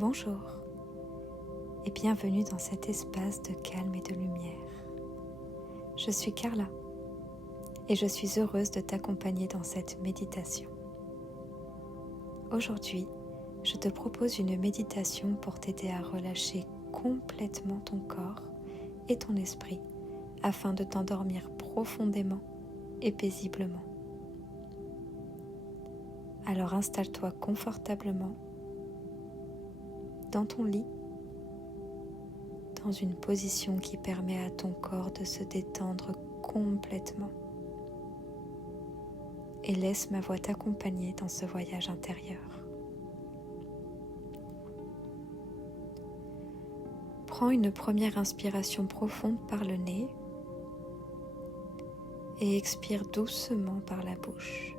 Bonjour et bienvenue dans cet espace de calme et de lumière. Je suis Carla et je suis heureuse de t'accompagner dans cette méditation. Aujourd'hui, je te propose une méditation pour t'aider à relâcher complètement ton corps et ton esprit afin de t'endormir profondément et paisiblement. Alors installe-toi confortablement dans ton lit, dans une position qui permet à ton corps de se détendre complètement. Et laisse ma voix t'accompagner dans ce voyage intérieur. Prends une première inspiration profonde par le nez et expire doucement par la bouche.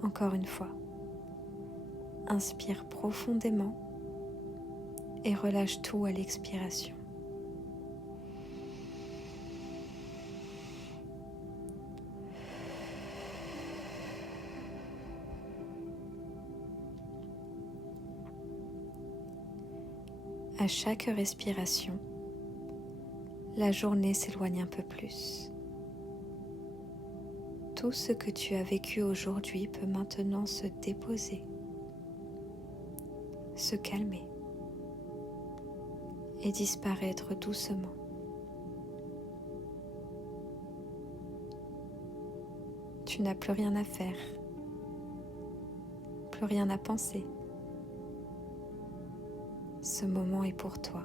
Encore une fois, inspire profondément et relâche tout à l'expiration. À chaque respiration, la journée s'éloigne un peu plus. Tout ce que tu as vécu aujourd'hui peut maintenant se déposer, se calmer et disparaître doucement. Tu n'as plus rien à faire, plus rien à penser. Ce moment est pour toi.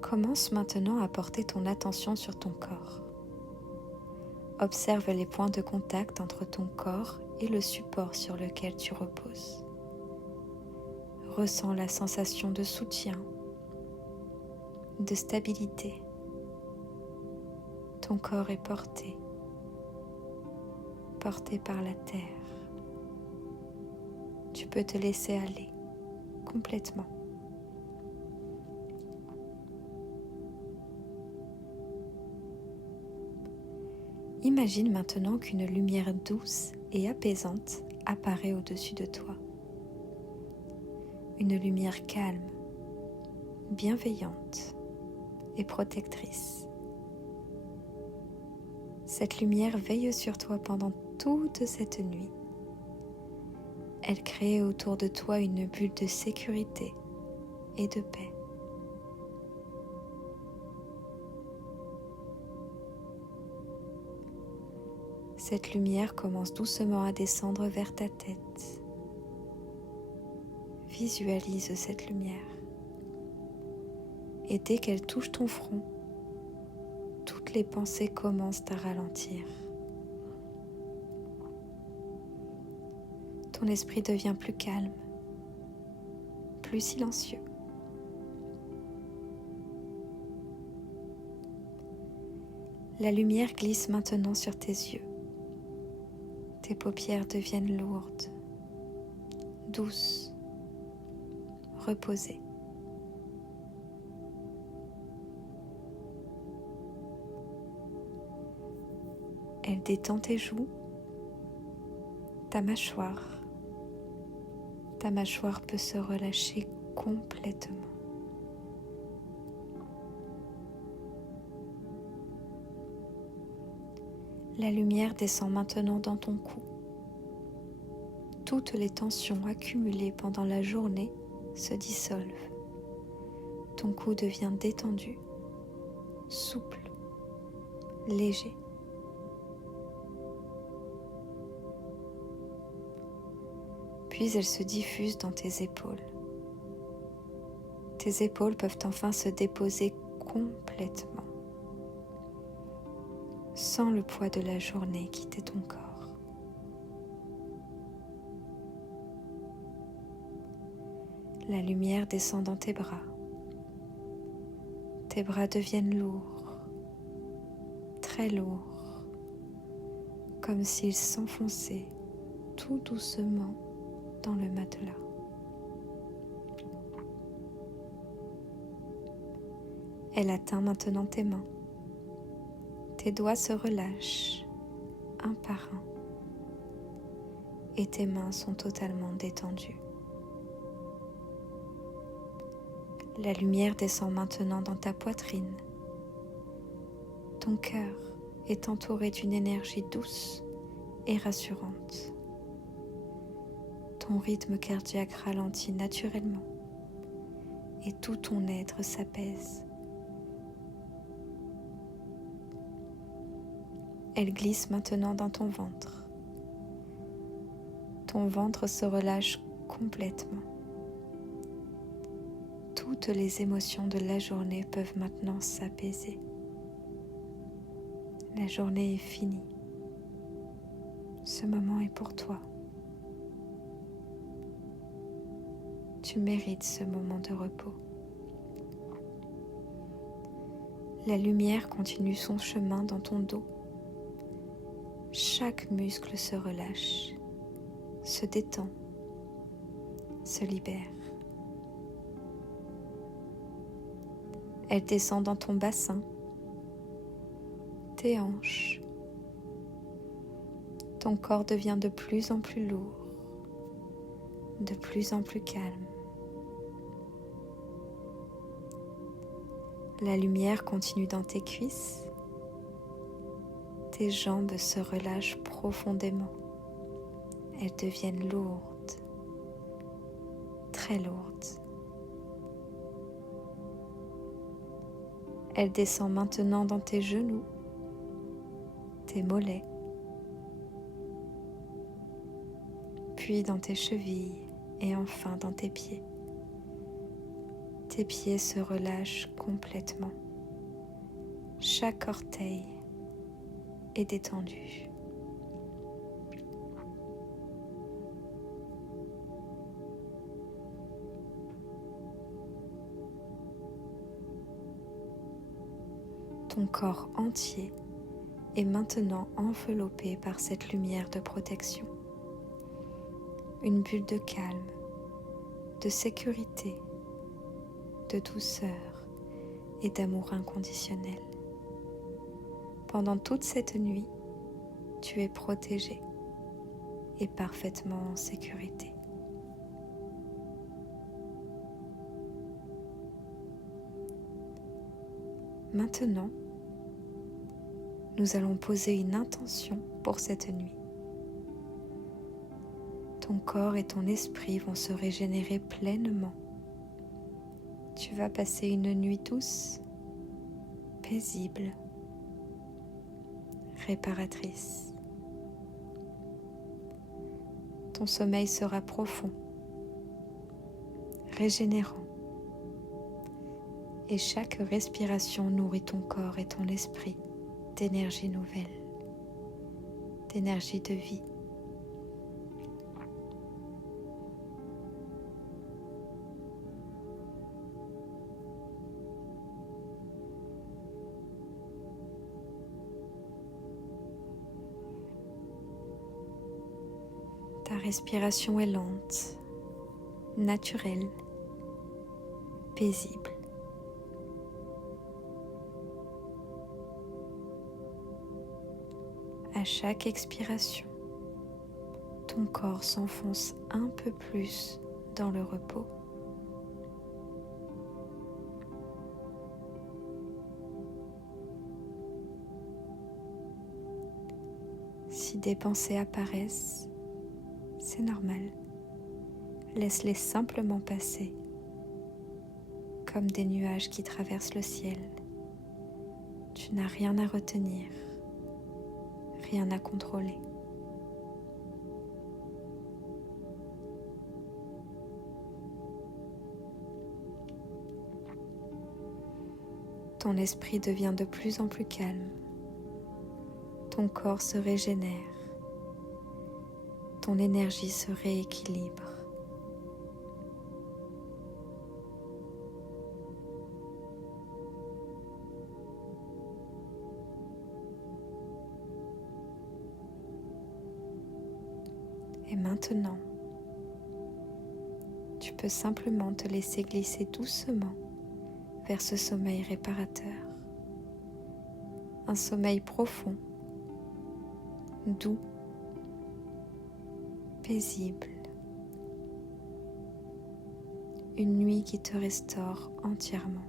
Commence maintenant à porter ton attention sur ton corps. Observe les points de contact entre ton corps et le support sur lequel tu reposes. Ressens la sensation de soutien, de stabilité. Ton corps est porté par la terre. Tu peux te laisser aller complètement. Imagine maintenant qu'une lumière douce et apaisante apparaît au-dessus de toi. Une lumière calme, bienveillante et protectrice. Cette lumière veille sur toi pendant toute cette nuit. Elle crée autour de toi une bulle de sécurité et de paix. Cette lumière commence doucement à descendre vers ta tête. Visualise cette lumière. Et dès qu'elle touche ton front, toutes les pensées commencent à ralentir. Ton esprit devient plus calme, plus silencieux. La lumière glisse maintenant sur tes yeux. Tes paupières deviennent lourdes, douces, reposées. Elle détend tes joues, ta mâchoire. Ta mâchoire peut se relâcher complètement. La lumière descend maintenant dans ton cou. Toutes les tensions accumulées pendant la journée se dissolvent. Ton cou devient détendu, souple, léger. Puis elle se diffuse dans tes épaules. Tes épaules peuvent enfin se déposer complètement, sans le poids de la journée quitter ton corps. La lumière descend dans tes bras. Tes bras deviennent lourds, très lourds, comme s'ils s'enfonçaient tout doucement dans le matelas. Elle atteint maintenant tes mains. Tes doigts se relâchent un par un et tes mains sont totalement détendues. La lumière descend maintenant dans ta poitrine. Ton cœur est entouré d'une énergie douce et rassurante. Ton rythme cardiaque ralentit naturellement et tout ton être s'apaise. Elle glisse maintenant dans ton ventre. Ton ventre se relâche complètement. Toutes les émotions de la journée peuvent maintenant s'apaiser. La journée est finie. Ce moment est pour toi. Tu mérites ce moment de repos. La lumière continue son chemin dans ton dos. Chaque muscle se relâche, se détend, se libère. Elle descend dans ton bassin, tes hanches. Ton corps devient de plus en plus lourd, de plus en plus calme. La lumière continue dans tes cuisses. Tes jambes se relâchent profondément. Elles deviennent lourdes, très lourdes. Elle descend maintenant dans tes genoux, tes mollets, puis dans tes chevilles et enfin dans tes pieds. Tes pieds se relâchent complètement. Chaque orteil est détendu. Ton corps entier est maintenant enveloppé par cette lumière de protection. Une bulle de calme, de sécurité, de douceur et d'amour inconditionnel. Pendant toute cette nuit, tu es protégé et parfaitement en sécurité. Maintenant, nous allons poser une intention pour cette nuit. Ton corps et ton esprit vont se régénérer pleinement. Tu vas passer une nuit douce, paisible, réparatrice. Ton sommeil sera profond, régénérant, et chaque respiration nourrit ton corps et ton esprit d'énergie nouvelle, d'énergie de vie. Ta respiration est lente, naturelle, paisible. À chaque expiration, ton corps s'enfonce un peu plus dans le repos. Si des pensées apparaissent, c'est normal. Laisse-les simplement passer, comme des nuages qui traversent le ciel. Tu n'as rien à retenir, rien à contrôler. Ton esprit devient de plus en plus calme. Ton corps se régénère. Ton énergie se rééquilibre. Et maintenant, peux simplement te laisser glisser doucement vers ce sommeil réparateur. Un sommeil profond, doux, paisible. Une nuit qui te restaure entièrement.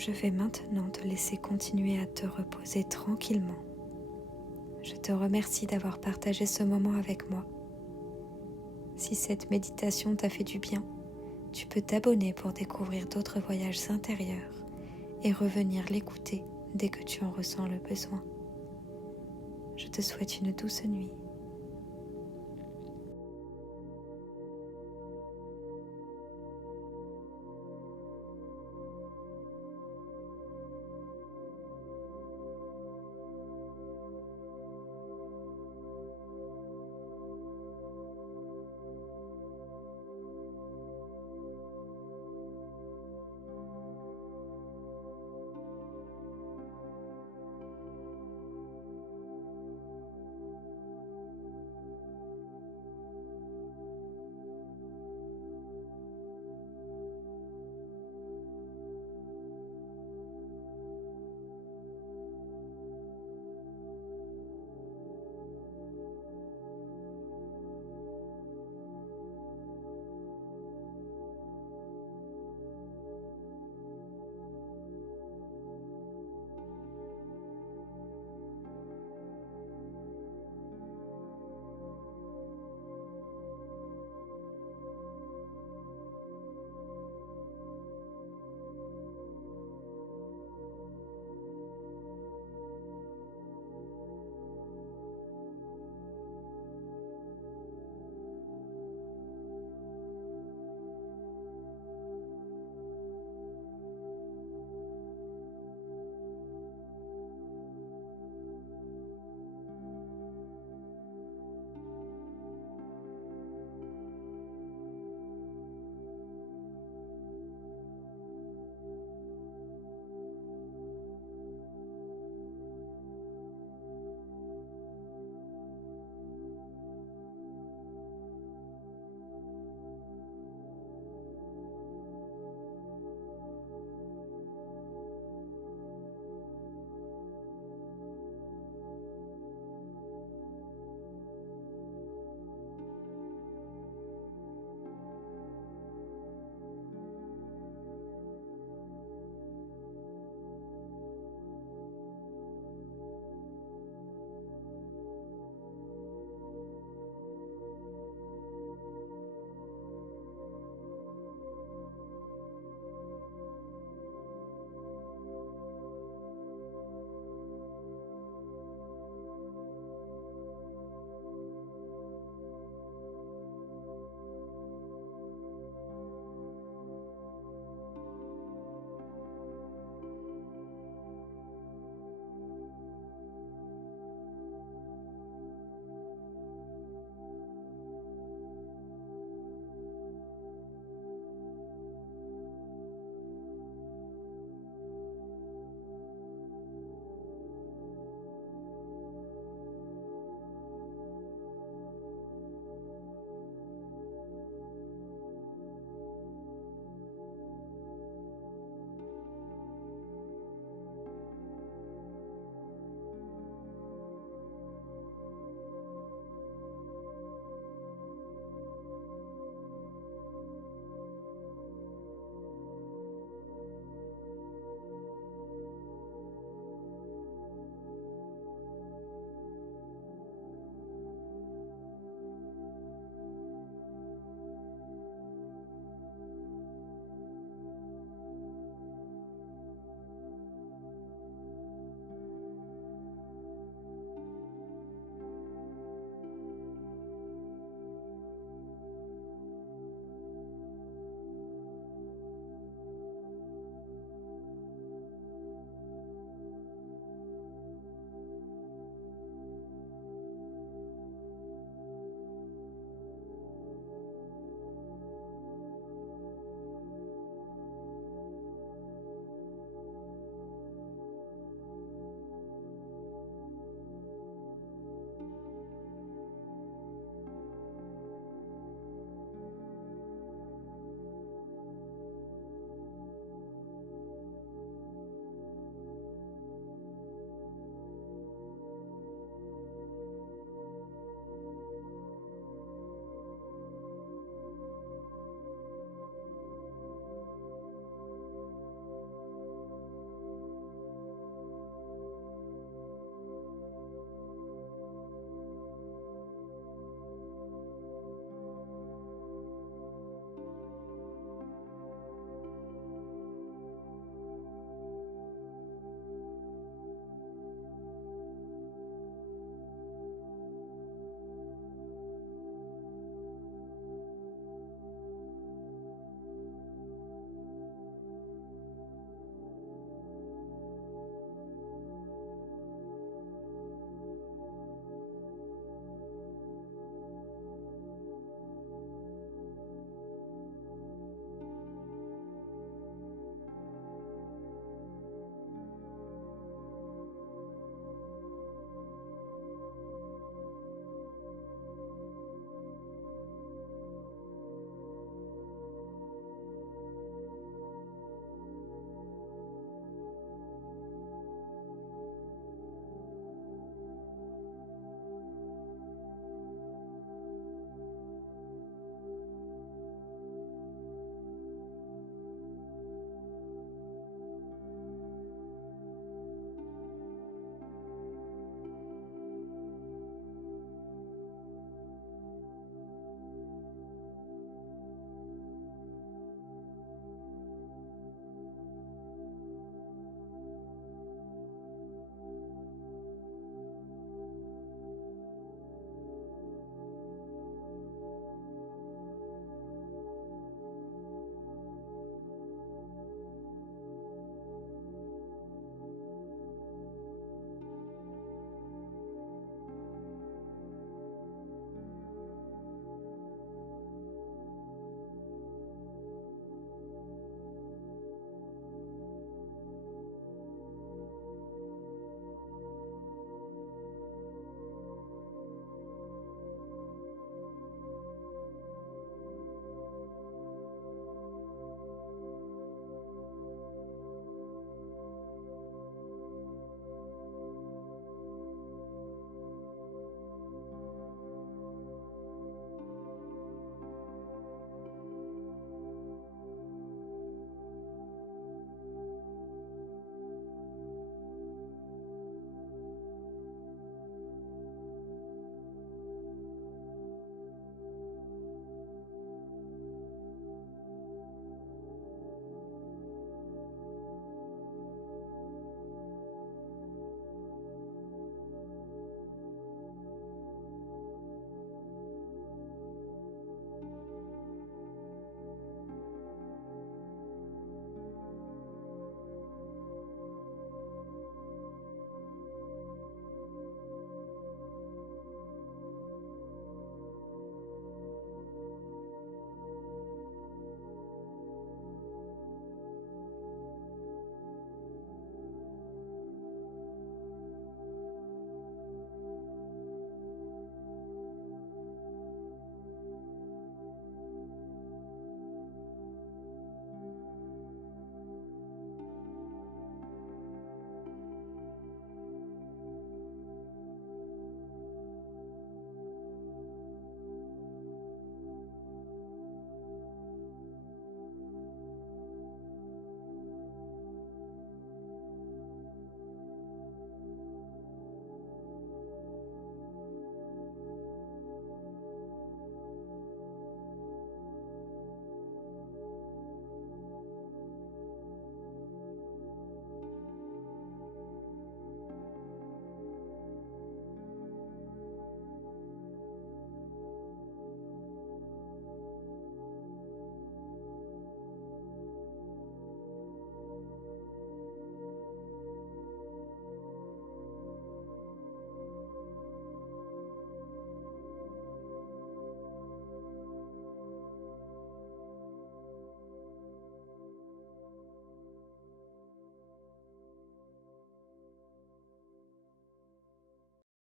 Je vais maintenant te laisser continuer à te reposer tranquillement. Je te remercie d'avoir partagé ce moment avec moi. Si cette méditation t'a fait du bien, tu peux t'abonner pour découvrir d'autres voyages intérieurs et revenir l'écouter dès que tu en ressens le besoin. Je te souhaite une douce nuit.